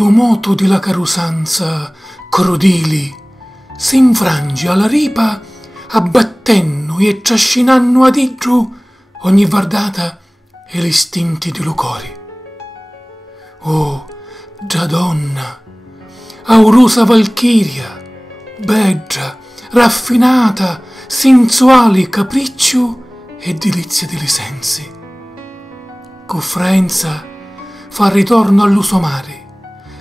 lo moto di la carusanza crudili si infrange alla ripa, abbattenno e trascinanno ad idru ogni vardata e l'istinti di lucori. Oh, già donna, aurosa valchiria, bella, raffinata, sensuale capriccio e delizia dei sensi. Coffrenza fa ritorno all'uso mare,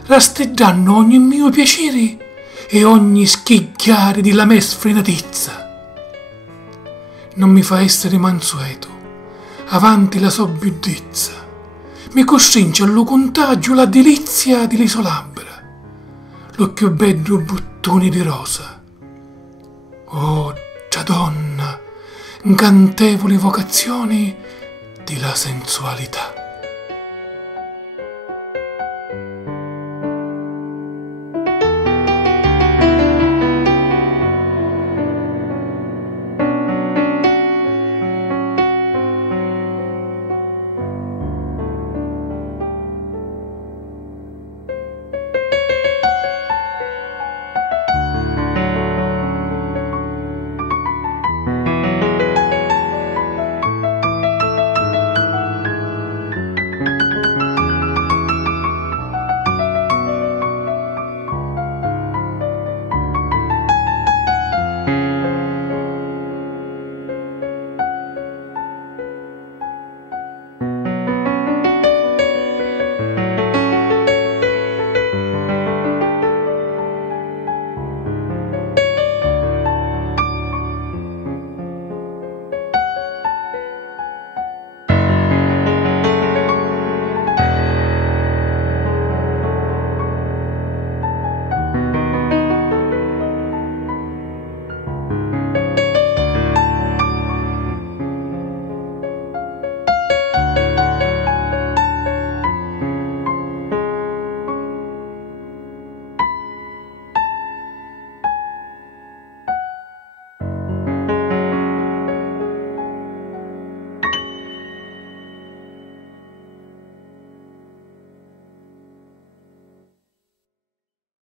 rasteggiando ogni mio piacere e ogni schigliare di la me sfrenatezza. Non mi fa essere mansueto, avanti la sobbiudezza, mi costringe allo contagio la delizia delle sue labbra, l'occhio bello bottoni di rosa. Oh, già donna, incantevoli vocazioni di la sensualità.